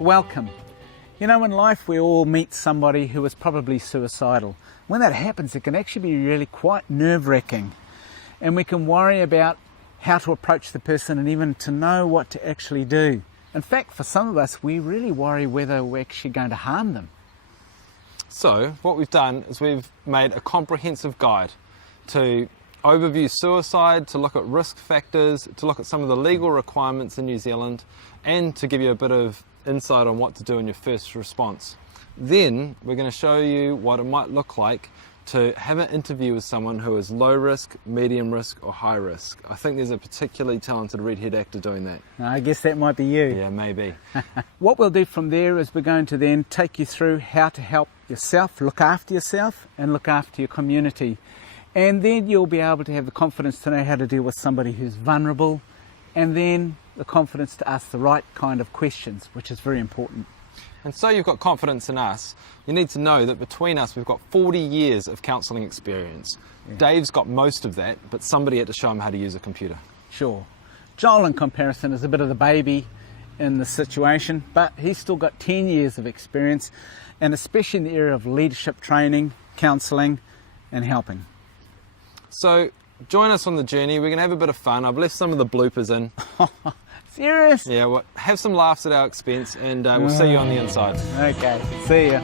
Welcome. You know, in life we all meet somebody who is probably suicidal. When that happens, it can actually be really quite nerve-wracking, and we can worry about how to approach the person and even to know what to actually do. In fact, for some of us, we really worry whether we're actually going to harm them. So what we've done is we've made a comprehensive guide to overview suicide, to look at risk factors, to look at some of the legal requirements in New Zealand, and to give you a bit of insight on what to do in your first response. Then we're going to show you what it might look like to have an interview with someone who is low risk, medium risk or high risk. I think there's a particularly talented redhead actor doing that. I guess that might be you. Yeah, maybe. What we'll do from there is we're going to then take you through how to help yourself, look after yourself and look after your community. And then you'll be able to have the confidence to know how to deal with somebody who's vulnerable, and then the confidence to ask the right kind of questions, which is very important. And so you've got confidence in us, you need to know that between us we've got 40 years of counselling experience. Yeah. Dave's got most of that, but somebody had to show him how to use a computer. Sure. Joel, in comparison, is a bit of the baby in the situation, but he's still got 10 years of experience, and especially in the area of leadership training, counselling and helping. So join us on the journey, we're going to have a bit of fun. I've left some of the bloopers in. Serious? Yeah, well, have some laughs at our expense, and we'll see you on the inside. Okay, see ya.